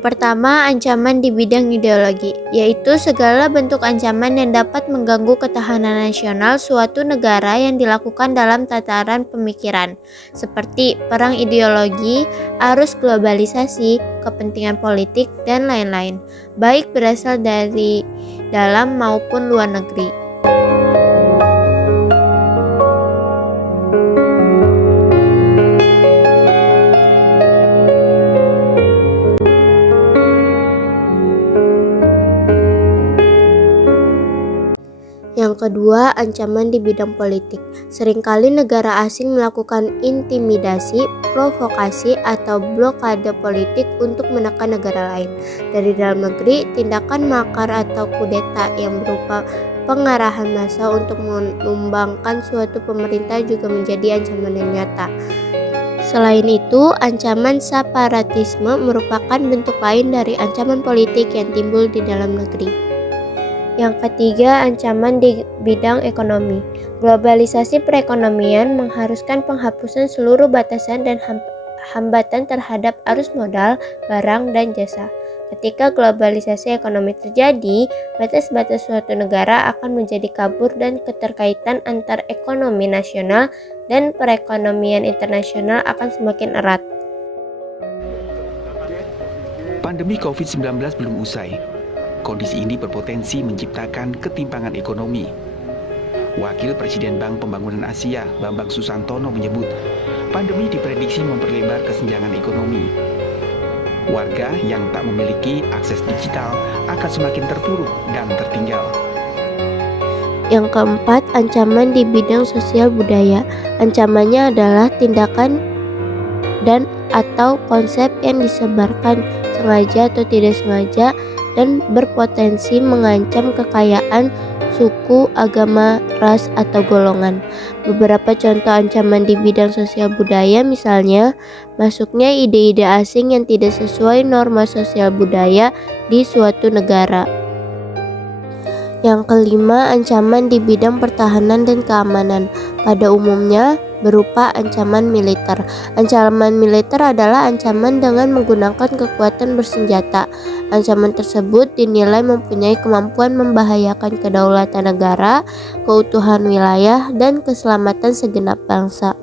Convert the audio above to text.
Yang pertama, ancaman di bidang ideologi, yaitu segala bentuk ancaman yang dapat mengganggu ketahanan nasional suatu negara yang dilakukan dalam tataran pemikiran, seperti perang ideologi, arus globalisasi, kepentingan politik, dan lain-lain, baik berasal dari dalam maupun luar negeri. Yang kedua, ancaman di bidang politik. Seringkali negara asing melakukan intimidasi, provokasi, atau blokade politik untuk menekan negara lain. Dari dalam negeri, tindakan makar atau kudeta yang berupa pengarahan massa untuk menumbangkan suatu pemerintah juga menjadi ancaman yang nyata. Selain itu, ancaman separatisme merupakan bentuk lain dari ancaman politik yang timbul di dalam negeri. Yang ketiga, ancaman di bidang ekonomi. Globalisasi perekonomian mengharuskan penghapusan seluruh batasan dan hambatan terhadap arus modal, barang, dan jasa. Ketika globalisasi ekonomi terjadi, batas-batas suatu negara akan menjadi kabur dan keterkaitan antar ekonomi nasional dan perekonomian internasional akan semakin erat. Pandemi COVID-19 belum usai. Kondisi ini berpotensi menciptakan ketimpangan ekonomi. Wakil Presiden Bank Pembangunan Asia, Bambang Susantono menyebut, pandemi diprediksi memperlebar kesenjangan ekonomi. Warga yang tak memiliki akses digital akan semakin terpuruk dan tertinggal. Yang keempat, ancaman di bidang sosial budaya. Ancamannya adalah tindakan dan atau konsep yang disebarkan sengaja atau tidak sengaja dan berpotensi mengancam kekayaan, suku, agama, ras, atau golongan. Beberapa contoh ancaman di bidang sosial budaya misalnya, masuknya ide-ide asing yang tidak sesuai norma sosial budaya di suatu negara. Yang kelima, ancaman di bidang pertahanan dan keamanan. Pada umumnya berupa ancaman militer. Ancaman militer adalah ancaman dengan menggunakan kekuatan bersenjata. Ancaman tersebut dinilai mempunyai kemampuan membahayakan kedaulatan negara, keutuhan wilayah, dan keselamatan segenap bangsa.